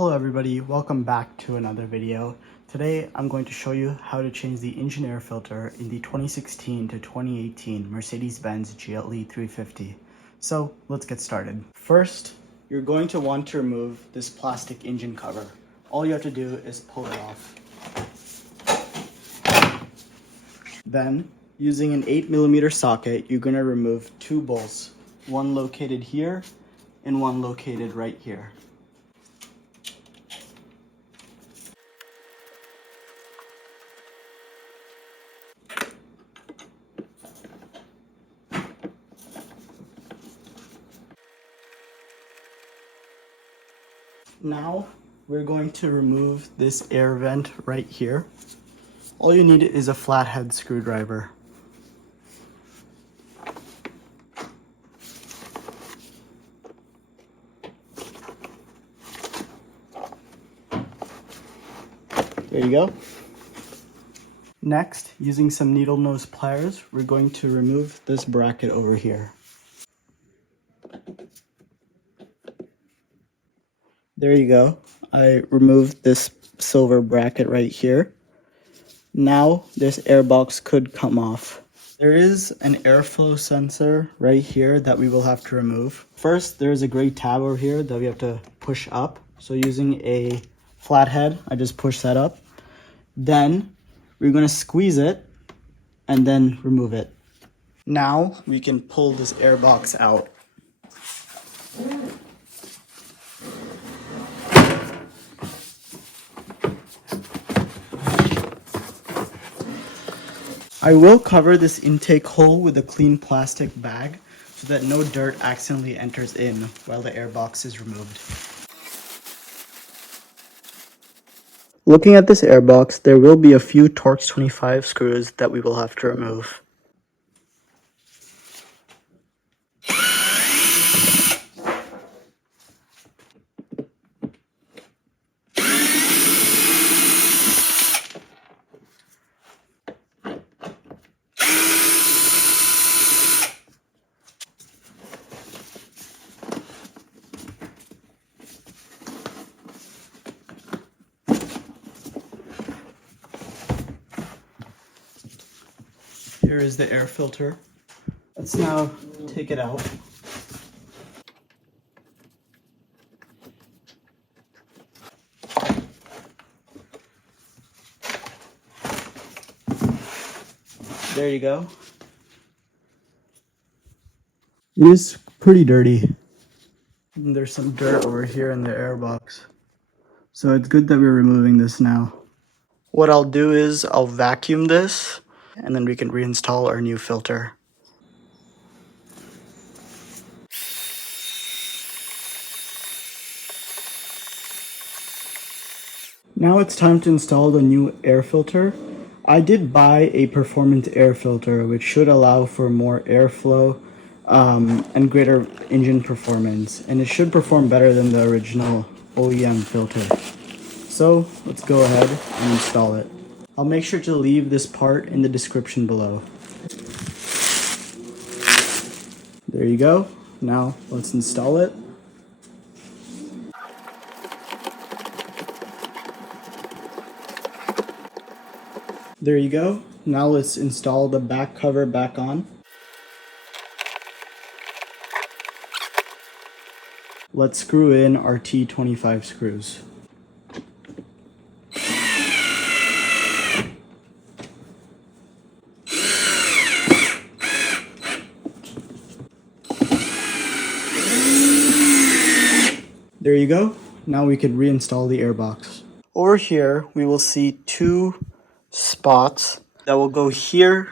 Hello everybody, welcome back to another video. Today I'm going to show you how to change the engine air filter in the 2016 to 2018 Mercedes Benz GLE 350. So let's get started. First, you're going to want to remove this plastic engine cover. All you have to do is pull it off. Then, using an 8mm socket, you're going to remove two bolts, one located here and one located right here. Now we're going to remove this air vent right here. All you need is a flathead screwdriver. There you go. Next, using some needle nose pliers, we're going to remove this bracket over here. There you go. I removed this silver bracket right here. Now this air box could come off. There is an airflow sensor right here that we will have to remove. First, there's a gray tab over here that we have to push up. So using a flathead, I just push that up. Then we're going to squeeze it and then remove it. Now we can pull this air box out. I will cover this intake hole with a clean plastic bag so that no dirt accidentally enters in while the air box is removed. Looking at this air box, there will be a few Torx 25 screws that we will have to remove. Here is the air filter. Let's now take it out. There you go. It is pretty dirty. And there's some dirt over here in the air box. So it's good that we're removing this now. What I'll do is I'll vacuum this and then we can reinstall our new filter. Now it's time to install the new air filter. I did buy a performance air filter which should allow for more airflow and greater engine performance, and it should perform better than the original OEM filter. So let's go ahead and install it. I'll make sure to leave this part in the description below. There you go. Now let's install it. There you go. Now let's install the back cover back on. Let's screw in our T25 screws. There you go. Now we can reinstall the airbox. Over here, we will see two spots that will go here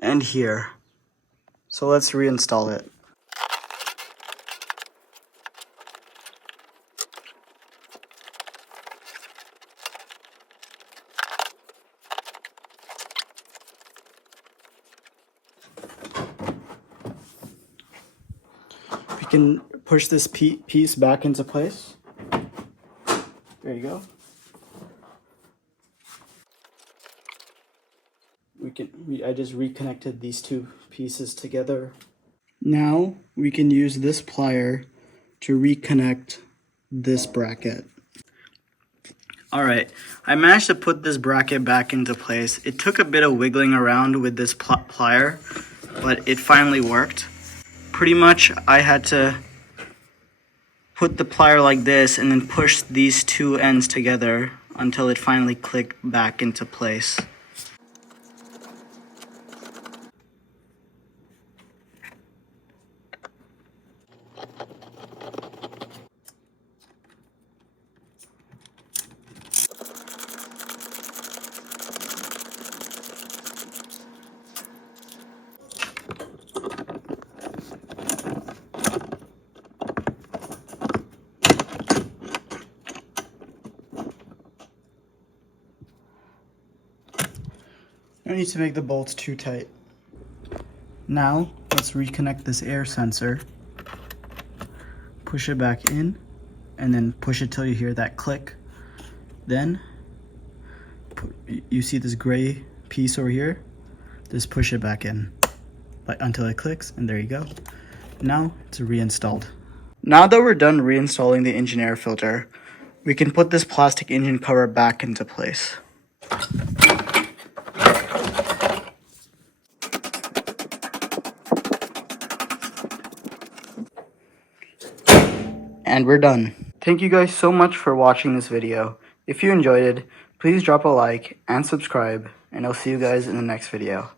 and here. So let's reinstall it. We can push this piece back into place. There you go. I just reconnected these two pieces together. Now we can use this plier to reconnect this bracket. Alright, I managed to put this bracket back into place. It took a bit of wiggling around with this plier, but it finally worked. Pretty much I had to put the plier like this and then push these two ends together until it finally clicked back into place. No need to make the bolts too tight. Now, let's reconnect this air sensor. Push it back in, and then push it till you hear that click. Then, you see this gray piece over here? Just push it back in until it clicks, and there you go. Now, it's reinstalled. Now that we're done reinstalling the engine air filter, we can put this plastic engine cover back into place. And we're done. Thank you guys so much for watching this video. If you enjoyed it, please drop a like and subscribe, and I'll see you guys in the next video.